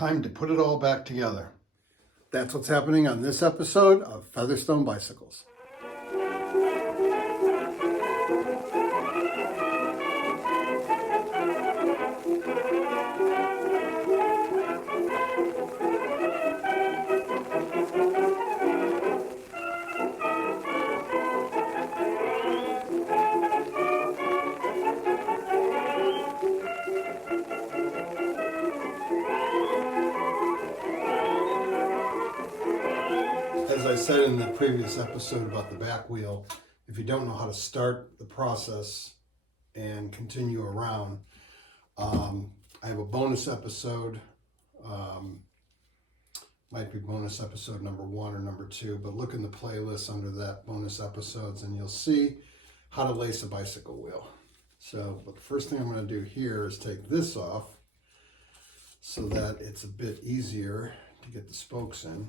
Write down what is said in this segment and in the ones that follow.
Time to put it all back together. That's what's happening on this episode of Featherstone Bicycles. As I said in the previous episode about the back wheel, if you don't know how to start the process and continue around, I have a bonus episode, might be bonus episode number 1 or number 2, but look in the playlist under that bonus episodes and you'll see how to lace a bicycle wheel. So, but the first thing I'm going to do here is take this off so that it's a bit easier to get the spokes in.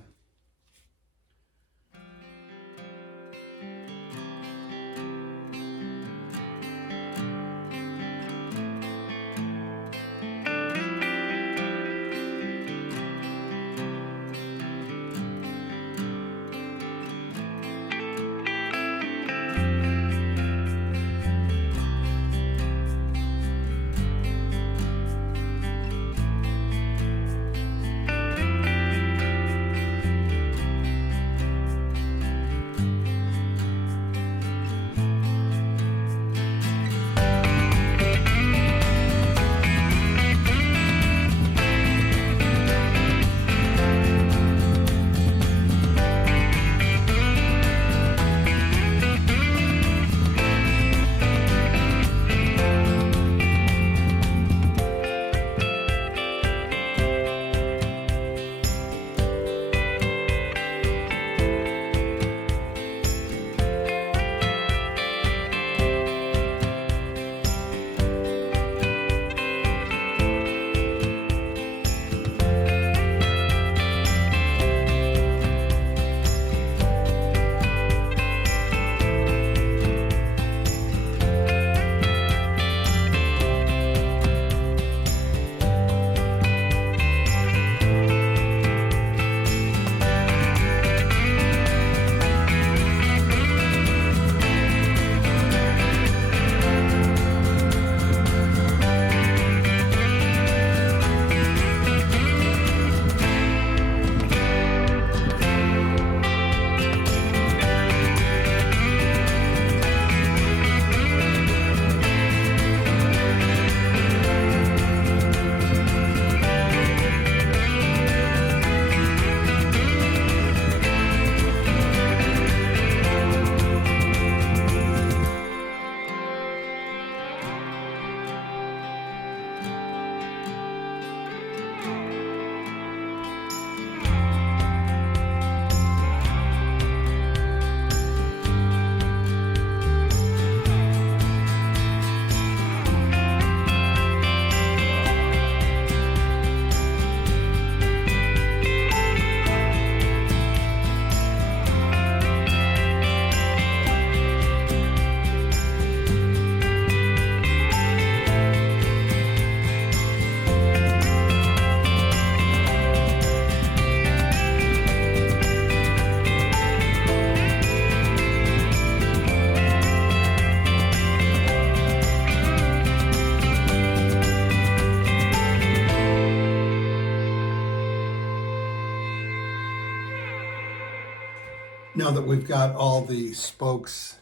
Now that we've got all the spokes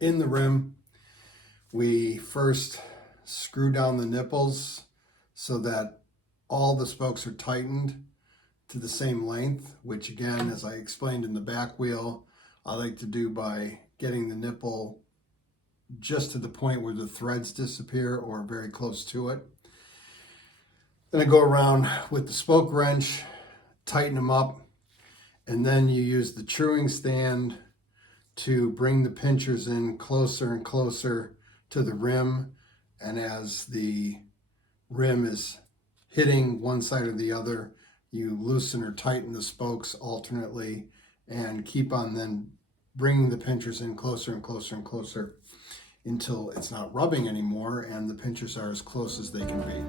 in the rim, we first screw down the nipples so that all the spokes are tightened to the same length, which again, as I explained in the back wheel, I like to do by getting the nipple just to the point where the threads disappear or very close to it. Then I go around with the spoke wrench, tighten them up, and then you use the truing stand to bring the pinchers in closer and closer to the rim. And as the rim is hitting one side or the other, you loosen or tighten the spokes alternately and keep on then bringing the pinchers in closer and closer and closer until it's not rubbing anymore and the pinchers are as close as they can be.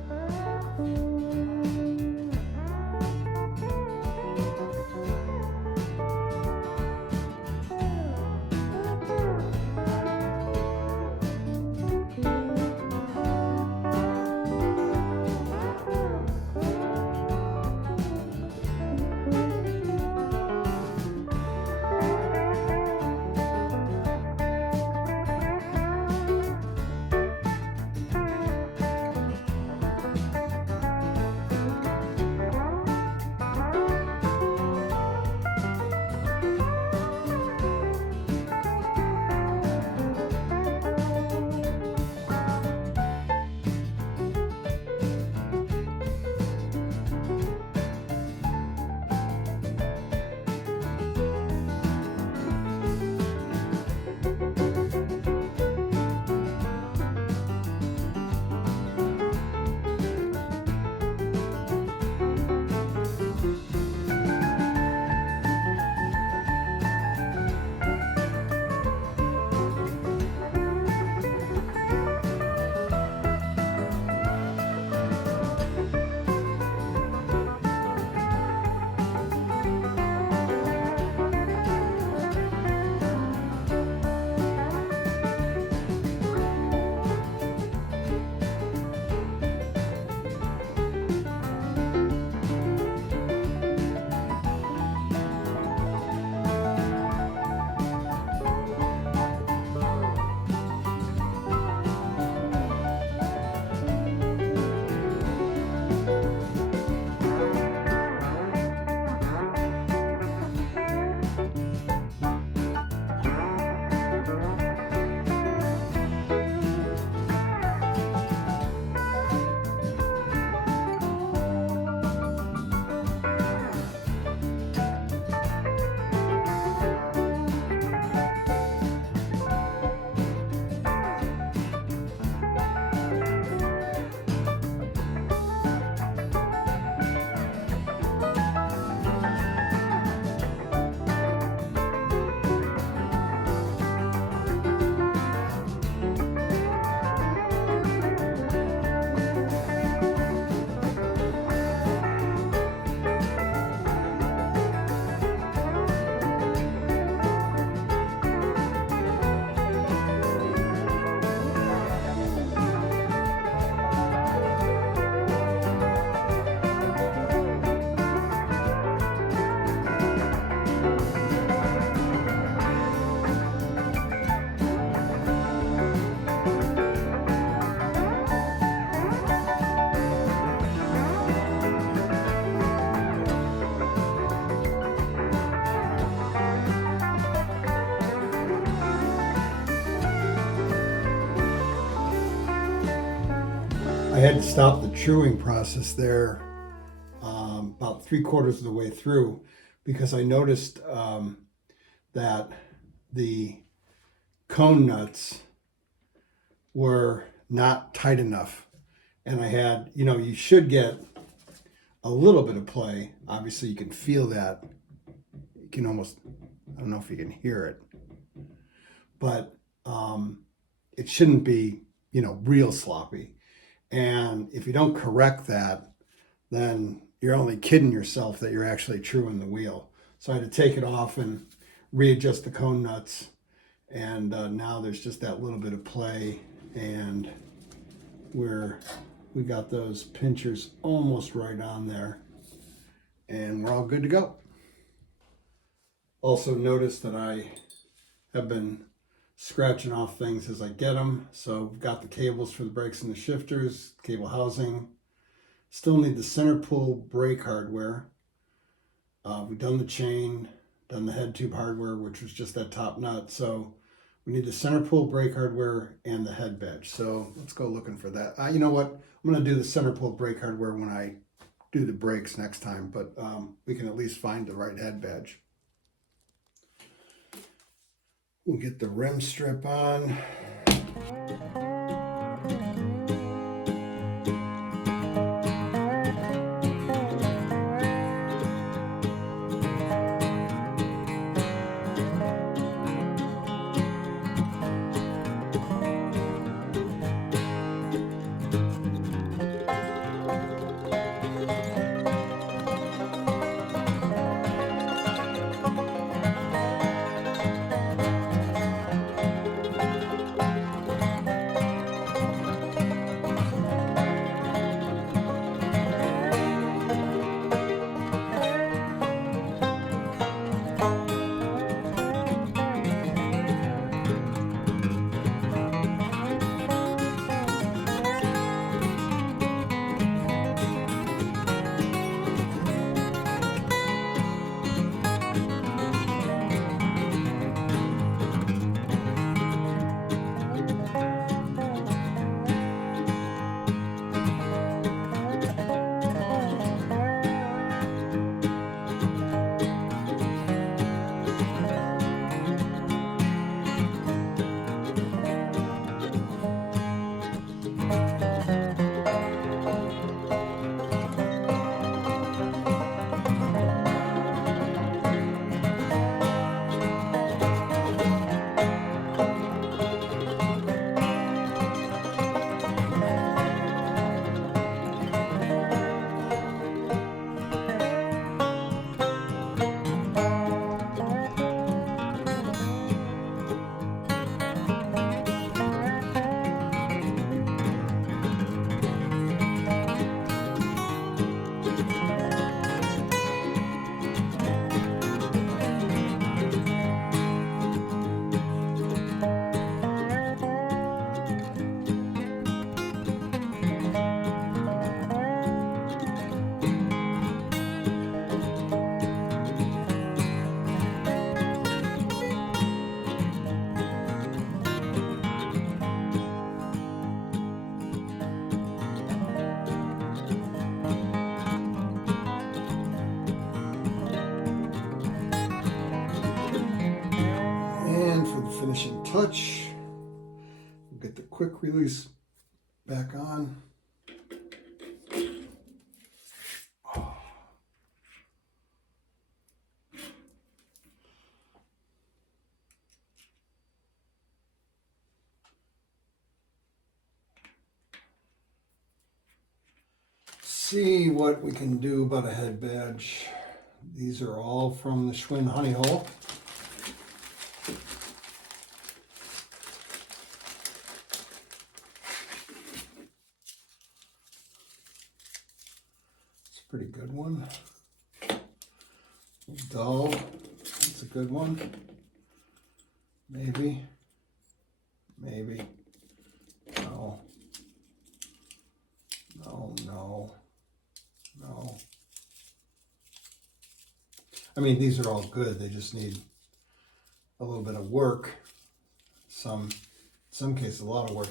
had to stop the truing process there about 3/4 of the way through because I noticed that the cone nuts were not tight enough. And I had, you should get a little bit of play. Obviously, you can feel that. You can almost, I don't know if you can hear it, but it shouldn't be, real sloppy. And if you don't correct that, then you're only kidding yourself that you're actually truing the wheel. So I had to take it off and readjust the cone nuts. And now there's just that little bit of play, and we got those pinchers almost right on there, and we're all good to go. Also notice that I have been scratching off things as I get them. So we've got the cables for the brakes and the shifters, cable housing. Still need the center pull brake hardware. We've done the chain, done the head tube hardware, which was just that top nut. So we need the center pull brake hardware and the head badge. So let's go looking for that. You know what? I'm going to do the center pull brake hardware when I do the brakes next time, but we can at least find the right head badge. We'll get the rim strip on. Finishing touch. We'll get the quick release back on. Oh. See what we can do about a head badge. These are all from the Schwinn honey hole. Pretty good one. Dull. That's a good one. Maybe. Maybe. No. No, no. No. I mean, these are all good. They just need a little bit of work. In some cases, a lot of work.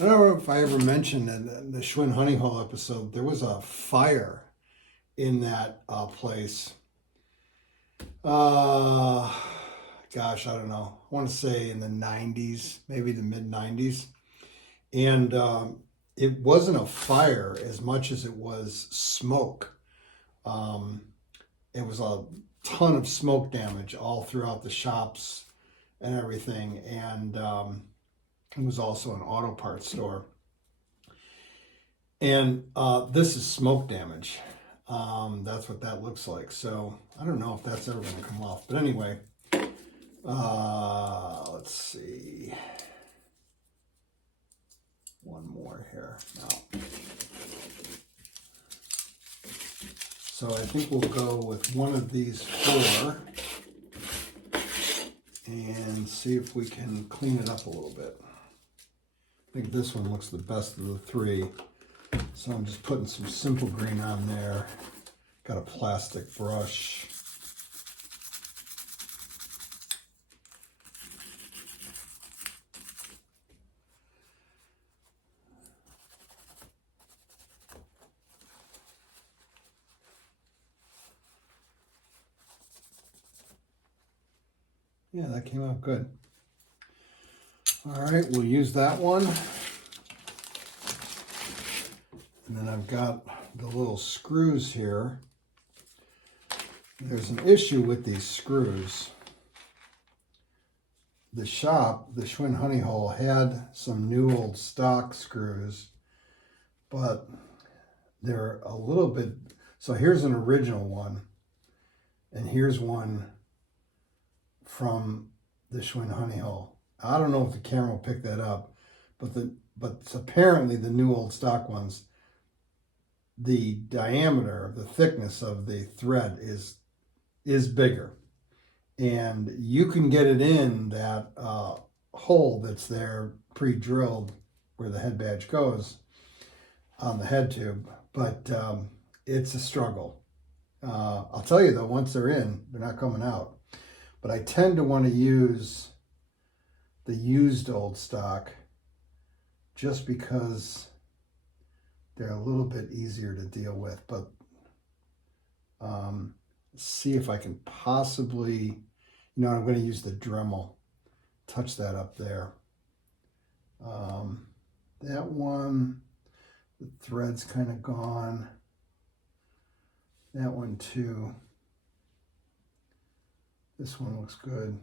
I don't know if I ever mentioned in the Schwinn Honey Hole episode, there was a fire in that place. Gosh, I don't know. I want to say in the 90s, maybe the mid 90s. And it wasn't a fire as much as it was smoke. It was a ton of smoke damage all throughout the shops and everything. And it was also an auto parts store. And this is smoke damage. That's what that looks like. So I don't know if that's ever going to come off. But anyway, let's see. One more here. No. So I think we'll go with one of these four and see if we can clean it up a little bit. I think this one looks the best of the three. So I'm just putting some simple green on there. Got a plastic brush. Yeah, that came out good. All right, we'll use that one. And then I've got the little screws here. There's an issue with these screws. The shop, the Schwinn Honey Hole, had some new old stock screws, but they're a little bit, so here's an original one, and here's one from the Schwinn Honey Hole. I don't know if the camera will pick that up, but apparently the new old stock ones, the diameter, the thickness of the thread is bigger, and you can get it in that hole that's there pre-drilled where the head badge goes on the head tube, but it's a struggle. I'll tell you though, once they're in, they're not coming out. But I tend to want to use the used old stock just because they're a little bit easier to deal with. But see if I can possibly, I'm going to use the Dremel. Touch that up there. That one, the thread's kind of gone. That one too. This one looks good.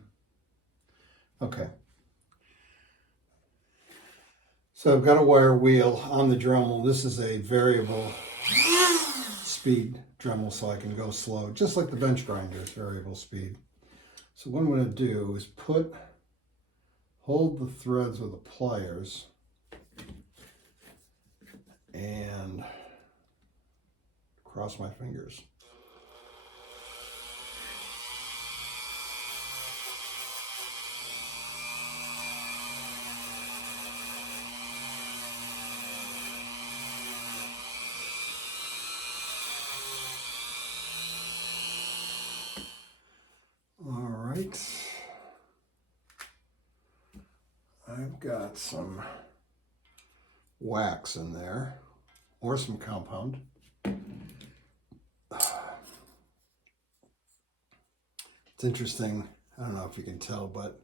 Okay. So I've got a wire wheel on the Dremel. This is a variable speed Dremel, so I can go slow, just like the bench grinder's variable speed. So what I'm going to do is hold the threads with the pliers and cross my fingers. All right. I've got some wax in there, or some compound. It's interesting, I don't know if you can tell, but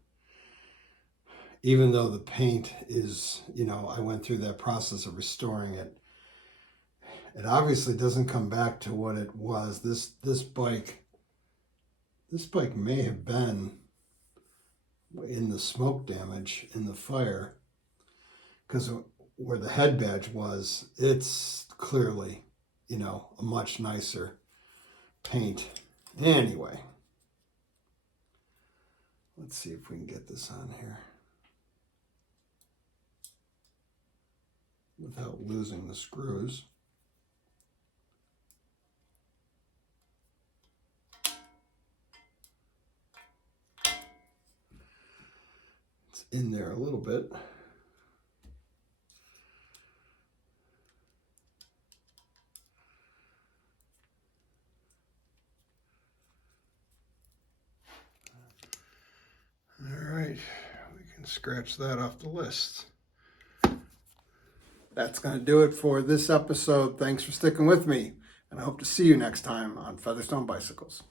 even though the paint is, I went through that process of restoring it, it obviously doesn't come back to what it was. This bike may have been in the smoke damage in the fire, because where the head badge was, it's clearly, a much nicer paint. Anyway, let's see if we can get this on here without losing the screws. It's in there a little bit. All right, we can scratch that off the list. That's going to do it for this episode. Thanks for sticking with me, and I hope to see you next time on Featherstone Bicycles.